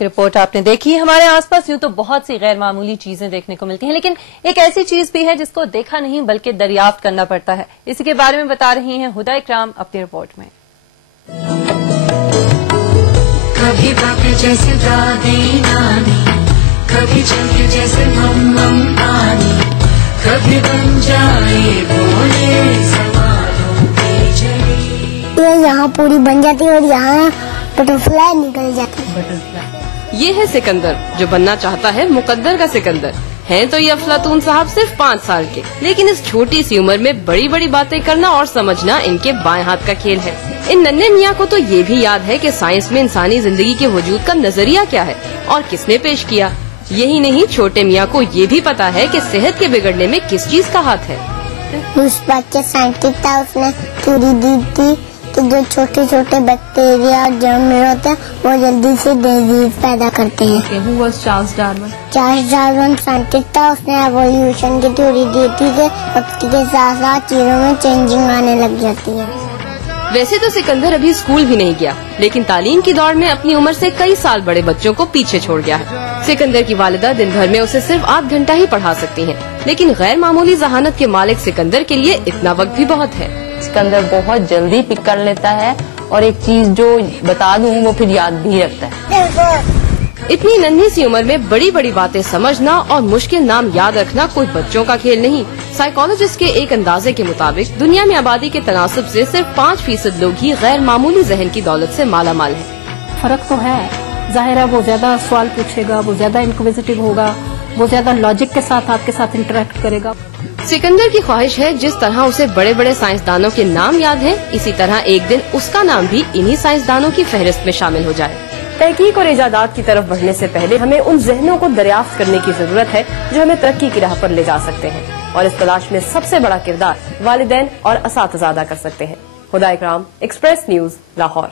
Report آپ نے دیکھی. ہمارے آس پاس یوں تو بہت سی غیر معمولی چیزیں دیکھنے کو ملتی ہیں، لیکن ایک ایسی چیز بھی ہے جس کو دیکھا نہیں بلکہ دریافت کرنا پڑتا ہے. اسی کے بارے میں بتا رہی ہیں ہدا اکرام اپنی رپورٹ میں. کبھی باپ جیسے دادی نانی، کبھی چلتے جیسے مم پانی، کبھی بن جائے بولے سوالوں کی جڑی. یہاں پوری بن جاتی ہے اور یہاں بٹر فلائی نکل جاتی ہے. یہ ہے سکندر جو بننا چاہتا ہے مقدر کا سکندر. ہیں تو یہ افلاطون صاحب صرف 5 سال کے، لیکن اس چھوٹی سی عمر میں بڑی بڑی باتیں کرنا اور سمجھنا ان کے بائیں ہاتھ کا کھیل ہے. ان ننھے میاں کو تو یہ بھی یاد ہے کہ سائنس میں انسانی زندگی کے وجود کا نظریہ کیا ہے اور کس نے پیش کیا. یہی نہیں، چھوٹے میاں کو یہ بھی پتا ہے کہ صحت کے بگڑنے میں کس چیز کا ہاتھ ہے. اس بچے سائنٹسٹ تھا، اس نے تھیوری دی تھی کہ جو چھوٹے چھوٹے بیکٹیریا اور جرم ہوتے ہیں وہ جلدی سے ڈیزیز پیدا کرتے ہیں. چارلس ڈارون سائنٹسٹ تھا، اس نے ایوولوشن کی تھیوری دی تھی کہ وقت کے ساتھ ساتھ چیزوں میں چینجنگ آنے لگ جاتی ہے. ویسے تو سکندر ابھی اسکول بھی نہیں گیا، لیکن تعلیم کی دوڑ میں اپنی عمر سے کئی سال بڑے بچوں کو پیچھے چھوڑ گیا ہے. سکندر کی والدہ دن بھر میں اسے صرف 8 گھنٹہ ہی پڑھا سکتی ہیں، لیکن غیر معمولی ذہانت کے مالک سکندر کے لیے اتنا وقت بھی بہت ہے. سکندر بہت جلدی پک کر لیتا ہے اور ایک چیز جو بتا دوں وہ پھر یاد بھی رکھتا ہے. اتنی ننھی سی عمر میں بڑی بڑی باتیں سمجھنا اور مشکل نام یاد رکھنا کوئی بچوں کا کھیل نہیں. سائیکالوجسٹ کے ایک اندازے کے مطابق دنیا میں آبادی کے تناسب سے صرف 5% لوگ ہی غیر معمولی ذہن کی دولت سے مالا مال ہیں. فرق تو ہے، ظاہر ہے وہ زیادہ سوال پوچھے گا، وہ زیادہ انکویزیٹو ہوگا، وہ زیادہ لاجک کے ساتھ آپ کے ساتھ انٹریکٹ کرے گا. سکندر کی خواہش ہے جس طرح اسے بڑے بڑے سائنسدانوں کے نام یاد ہیں، اسی طرح ایک دن اس کا نام بھی انہی سائنسدانوں کی فہرست میں شامل ہو جائے. تحقیق اور ایجادات کی طرف بڑھنے سے پہلے ہمیں ان ذہنوں کو دریافت کرنے کی ضرورت ہے جو ہمیں ترقی کی راہ پر لے جا سکتے ہیں، اور اس تلاش میں سب سے بڑا کردار والدین اور اساتذہ ادا کر سکتے ہیں. ہدا اکرام، ایکسپریس نیوز، لاہور.